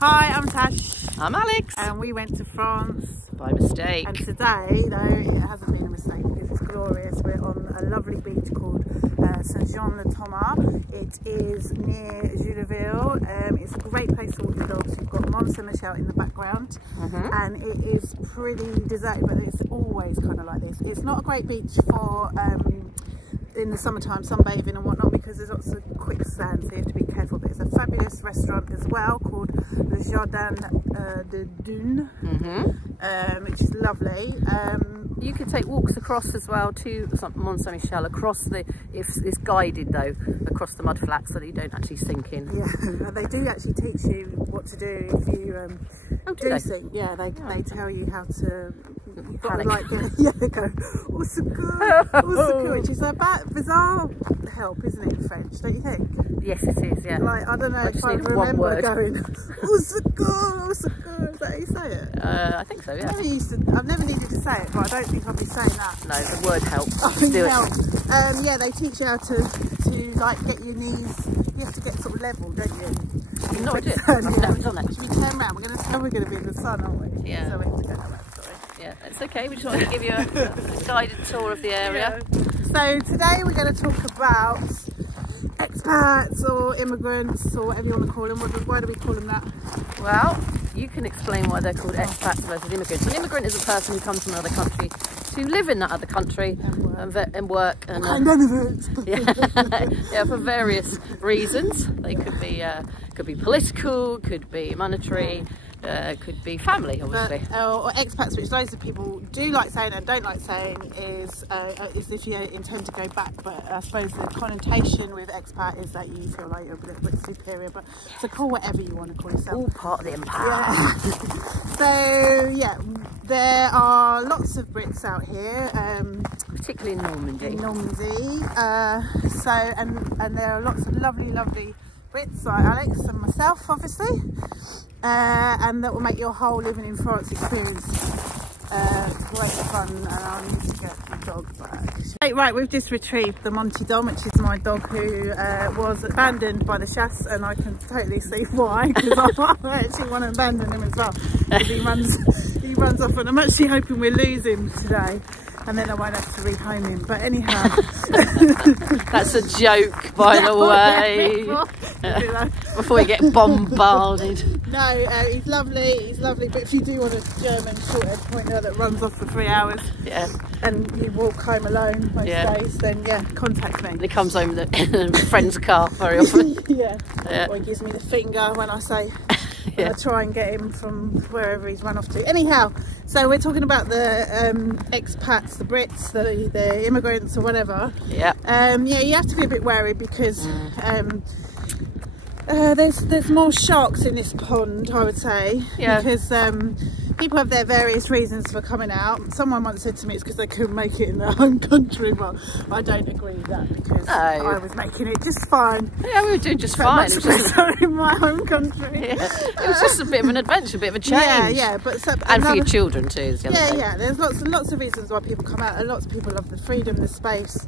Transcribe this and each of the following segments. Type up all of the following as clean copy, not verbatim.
Hi, I'm Tash. I'm Alex. And we went to France. By mistake. And today, though, it hasn't been a mistake because it's glorious. We're on a lovely beach called Saint-Jean-le-Thomas. It is near Juleville. It's a great place to walk your dogs. You've got Mont Saint-Michel in the background. And it is pretty deserted, but it's always kind of like this. It's not a great beach for in the summertime sunbathing and whatnot because there's lots of quicksand, so you have to be careful. But it's a fabulous restaurant as well called Le Jardin de Dune, which is lovely. You could take walks across as well to Mont Saint-Michel, across the, it's guided though, across the mud flats so that you don't actually sink in. Yeah, they do actually teach you what to do if you do sink. Yeah, they tell you how to. You've got to like they go, au secours, which is a bizarre help, isn't it, in French, don't you think? Yes, it is, yeah. Like, I don't know if I remember going, au secours, is that how you say it? I think so, yeah. I've never needed to say it, but I don't think I'll be saying that. No, the word help. Yeah, they teach you how to like get your knees, you have to get sort of level, don't you? No idea. I've never done it. Should we turn around? We're going to be in the sun, aren't we? Yeah. So we have to go down that story. Yeah, it's okay. We just wanted to give you a guided tour of the area. Yeah. So today we're going to talk about expats or immigrants or whatever you want to call them. Why do we call them that? Well, you can explain why they're called expats versus immigrants. An immigrant is a person who comes from another country to live in that other country and work and yeah, for various reasons. They could be political, could be monetary. Could be family, obviously. Or expats, which loads of people do like saying and don't like saying, is if you intend to go back. But I suppose the connotation with expat is that you feel like you're a little bit superior. But so call whatever you want to call yourself. All part of the empire. Yeah. So yeah, there are lots of Brits out here, particularly in Normandy. And there are lots of lovely Brits like Alex and myself, obviously. And that will make your whole living in France experience great fun. And I need to get the dog back. Right, we've just retrieved the Monty Dom, which is my dog who was abandoned by the chasse, and I can totally see why, because I actually want to abandon him as well. He runs off, and I'm actually hoping we lose him today. And then I won't have to rehome him. But anyhow, that's a joke, by the way. Before you get bombarded. No, he's lovely. But if you do want a German short-haired pointer that runs off for 3 hours, and you walk home alone most days, then contact me. And he comes home in a friend's car very often. Or he gives me the finger when I say. I try and get him from wherever he's run off to. Anyhow, so we're talking about the expats, the Brits, the immigrants or whatever. You have to be a bit wary because there's more sharks in this pond, I would say. Because people have their various reasons for coming out. Someone once said to me it's because they couldn't make it in their home country. Well, I don't agree with that because I was making it just fine. Yeah, we were doing just fine. It was just in my home country. It was just a bit of an adventure, a bit of a change. And for your children too. Is the other thing. There's lots of reasons why people come out, and lots of people love the freedom, the space.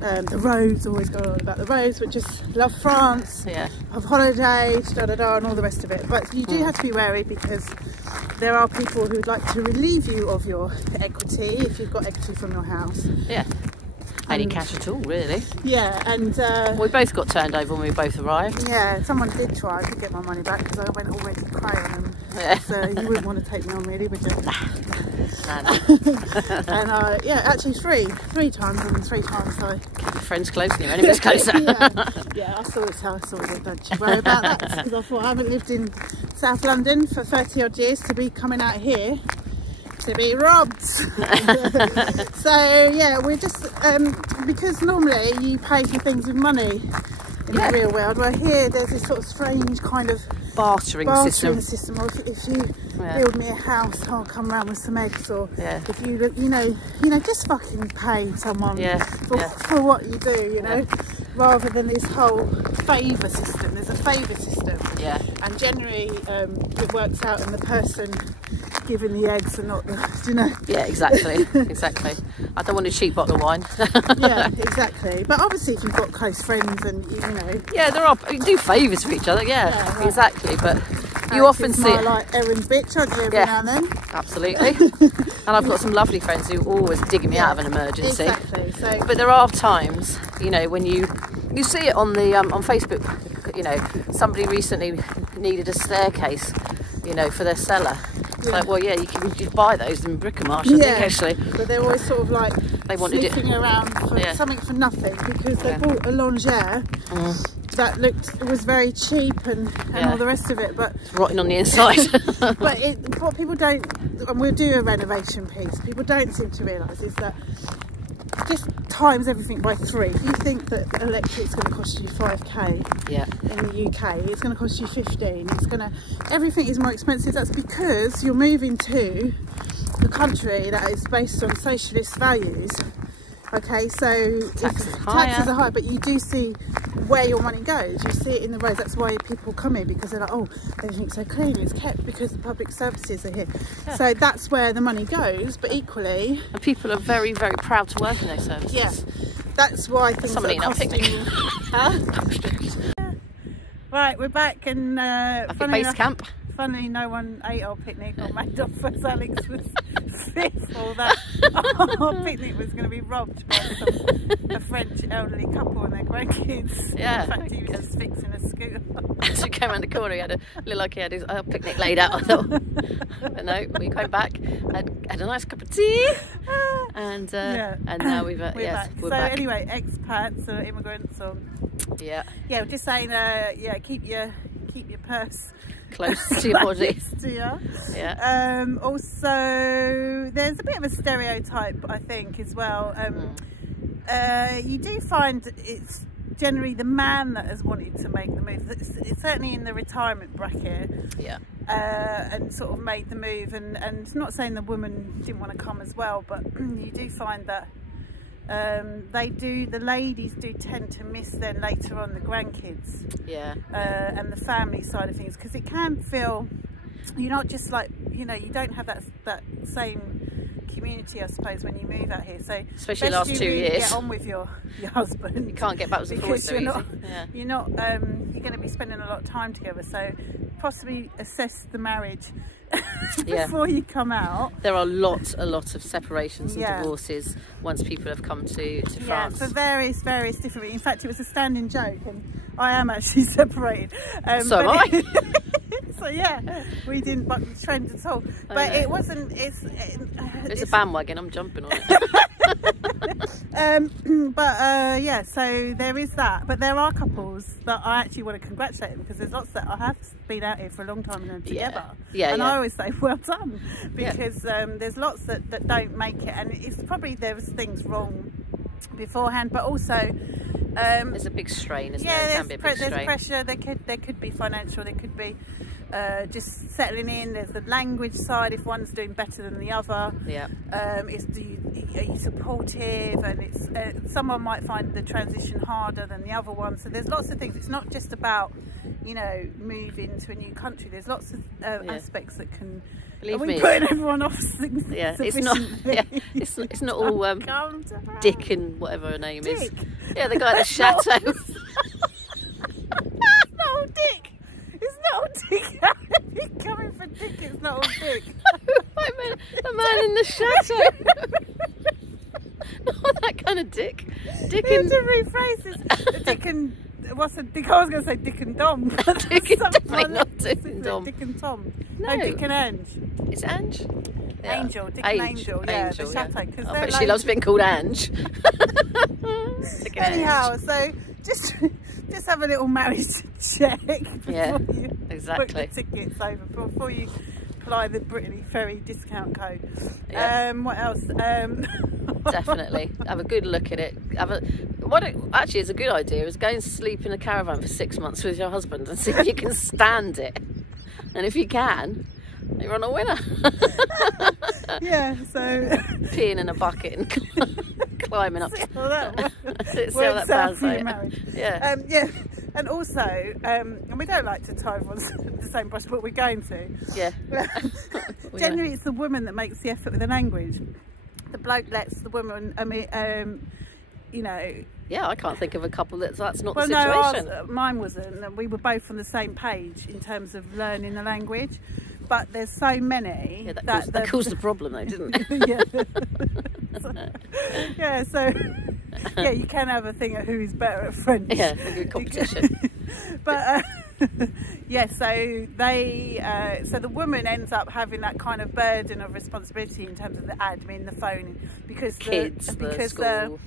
The roads, always go on about the roads, but just love France, have holidays, and all the rest of it. But you do have to be wary because there are people who'd like to relieve you of your equity if you've got equity from your house. Any cash at all, really. And we both got turned over when we both arrived. Someone did try to get my money back because I went already crying, and so you wouldn't want to take me on, really, would you? And actually three times, and 3 times I keep your friends close and your enemies closer. I saw it. Don't you worry about that, because I thought I haven't lived in South London for 30 odd years to be coming out here to be robbed. So we're just because normally you pay for things with money in the real world, where here there's this sort of strange kind of bartering system. Or if you build me a house, I'll come round with some eggs, or if you just fucking pay someone for what you do, rather than this whole favour system. There's a favour system, and generally it works out in the person giving the eggs and not the, exactly. I don't want a cheap bottle of wine. Exactly. But obviously if you've got close friends and there are, you do favours for each other, exactly, but You often see it. Like errand bitch, aren't you, every now and then? Absolutely. And I've got some lovely friends who are always digging me out of an emergency. Exactly. So, but there are times, you know, when you see it on the on Facebook. You know, somebody recently needed a staircase, you know, for their cellar. It's like, well, yeah, you can buy those in Bric-a-Marche, I think, actually. But they're always sort of like they wanted sniffing around for something for nothing, because they bought a longère that was very cheap and all the rest of it, but it's rotting on the inside. But what people don't, and we'll do a renovation piece, people don't seem to realise is that just times everything by 3. If you think that electric's going to cost you 5k in the UK, it's going to cost you 15. Everything is more expensive. That's because you're moving to a country that is based on socialist values. Okay, so taxes are high, but you do see where your money goes. You see it in the roads. That's why people come here, because they're like, oh, everything's so clean, it's kept because the public services are here. So that's where the money goes. But equally, and people are very, very proud to work in those services. Yeah, that's why things are costing. Right, we're back, and funny enough, camp. Funnily, no one ate our picnic or made off as Alex was fearful that our picnic was going to be robbed by a French elderly couple and their grandkids. Yeah. In fact, he was just fixing a scooter. As we came around the corner, he looked like he had his picnic laid out. I thought, but no, we came back, had a nice cup of tea, and now we're back. So anyway, expats or immigrants, or we're just saying, keep your purse close to your body. Also, there's a bit of a stereotype, I think, as well. You do find it's generally the man that has wanted to make the move. It's certainly in the retirement bracket. And sort of made the move, and it's not saying the woman didn't want to come as well, but you do find that the ladies do tend to miss then later on the grandkids and the family side of things, because it can feel, you're not just like, you know, you don't have that same community, I suppose, when you move out here. So especially the last 2 years, get on with your husband. You can't get backwards and forwards so easy. You're going to be spending a lot of time together, so possibly assess the marriage before you come out. There are a lot of separations and divorces once people have come to France. For various different. In fact, it was a standing joke, and I am actually separated. So am I. So we didn't buck the trend at all. But it wasn't. It's a bandwagon. I'm jumping on it. So there is that. But there are couples that I actually want to congratulate them, because there's lots that I have been out here for a long time and together. And I always say well done, because there's lots that don't make it, and it's probably there's things wrong beforehand, but also there's a big strain, isn't there? There's pressure. There could be financial. There could be just settling in. There's the language side, if one's doing better than the other. Are you supportive? And it's someone might find the transition harder than the other one. So there's lots of things. It's not just about, you know, moving to a new country. There's lots of aspects that can. Believe me, putting everyone off. It's not. It's not all Dick and whatever her name is. Yeah, the guy at the chateau. It's not all Dick. It's not all Dick. You're coming for Dick. It's not all Dick. I meant the man in the chateau. Not that kind of Dick. Dick and. To rephrase this. Dick and. What's a Dick? I was going to say Dick and Dom. Dick and not Dick and Dom. Dick and Tom. No, Dick and Ange. It's Ange. Yeah. Angel, Dick and Angel. Yeah, the chateau. I bet she loves being called Ange. Anyhow, so just have a little marriage check before you book the tickets over, before you apply the Brittany Ferry discount code. What else? Definitely have a good look at it. Actually, it's a good idea is go and sleep in a caravan for 6 months with your husband and see if you can stand it. And if you can, you're on a winner. So peeing in a bucket and climbing up. See how that sounds out for your marriage. And also, and we don't like to tie everyone's the same brush, but we're going to. Generally, it's the woman that makes the effort with the language. The bloke lets the woman you know. Yeah, I can't think of a couple that's not Well, the no, situation. mine wasn't. We were both on the same page in terms of learning the language, but there's so many Yeah, that caused the problem though, didn't it? So yeah, you can have a thing at who is better at French. Yeah, a good competition. But yeah, so the woman ends up having that kind of burden of responsibility in terms of the admin, the phone, because the school,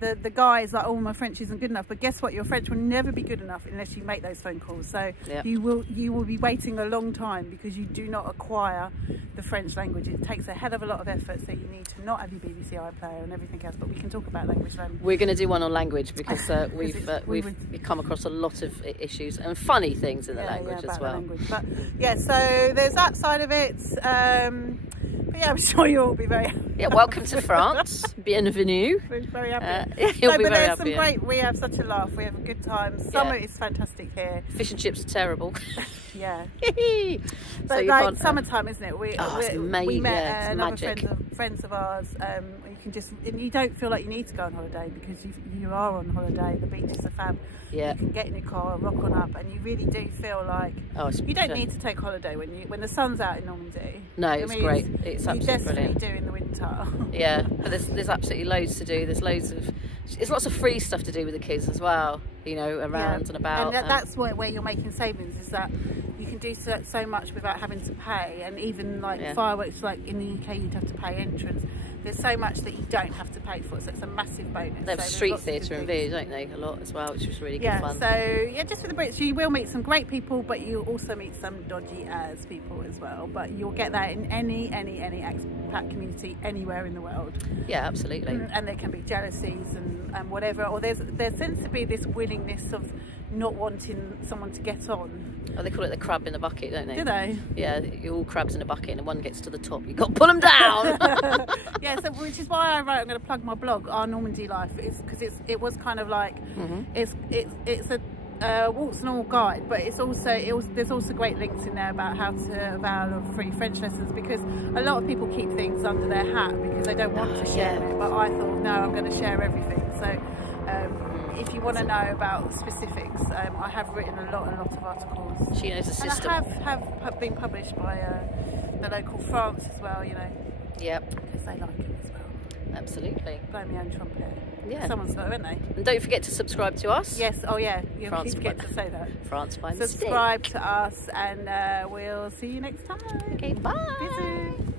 the guy is like, oh, my French isn't good enough. But guess what? Your French will never be good enough unless you make those phone calls. So you will be waiting a long time because you do not acquire the French language. It takes a hell of a lot of effort. So you need to not have your BBC iPlayer and everything else. But we can talk about language then. We're going to do one on language because we've come across a lot of issues and funny things in the language as well. But yeah, so there's that side of it. But yeah, I'm sure you'll all be very happy. Yeah, welcome to France. Bienvenue. We're very happy. You'll be but very there's happy. some great, we have such a laugh, we have a good time. Summer is fantastic here. Fish and chips are terrible. Yeah. So like summertime, isn't it? We met another friends of ours. You can just, and you don't feel like you need to go on holiday because you are on holiday. The beaches are fab. Yeah. You can get in your car, rock on up, and you really do feel like you don't need to take holiday when the sun's out in Normandy. No, it's great. It's absolutely brilliant. You do in the winter. Yeah, but there's absolutely loads to do. There's lots of free stuff to do with the kids as well. You know, around and about. And that's where you're making savings, is that you can do so much without having to pay. And even like fireworks, like in the UK, you'd have to pay entrance. There's so much that you don't have to pay for, so it's a massive bonus. They have street theatre in Villa, don't they? A lot as well, which was really good fun. So yeah, just with the Brits, you will meet some great people, but you'll also meet some dodgy as people as well. But you'll get that in any expat community anywhere in the world. Yeah, absolutely. And there can be jealousies and whatever, or there tends to be this willingness of not wanting someone to get on. Oh, they call it the crab in the bucket, don't they? Do they? Yeah, you're all crabs in a bucket and one gets to the top, you've got to pull them down. Yeah, so which is why I'm going to plug my blog, Our Normandy Life, because it was kind of like it's a warts and all guide, but there's also great links in there about how to avail of free French lessons, because a lot of people keep things under their hat because they don't want to share it. But I thought, no, I'm going to share everything. So if you want to know about specifics, I have written a lot of articles. She knows the system. And I have been published by the local France as well, you know. Yep. Because they like it as well. Absolutely. Blow my own trumpet. Yeah. Someone's got it, haven't they? And don't forget to subscribe to us. Yes. Oh yeah. You France keep forgetting to say that. France by mistake. Subscribe to us, and we'll see you next time. Okay. Bye. Bisous.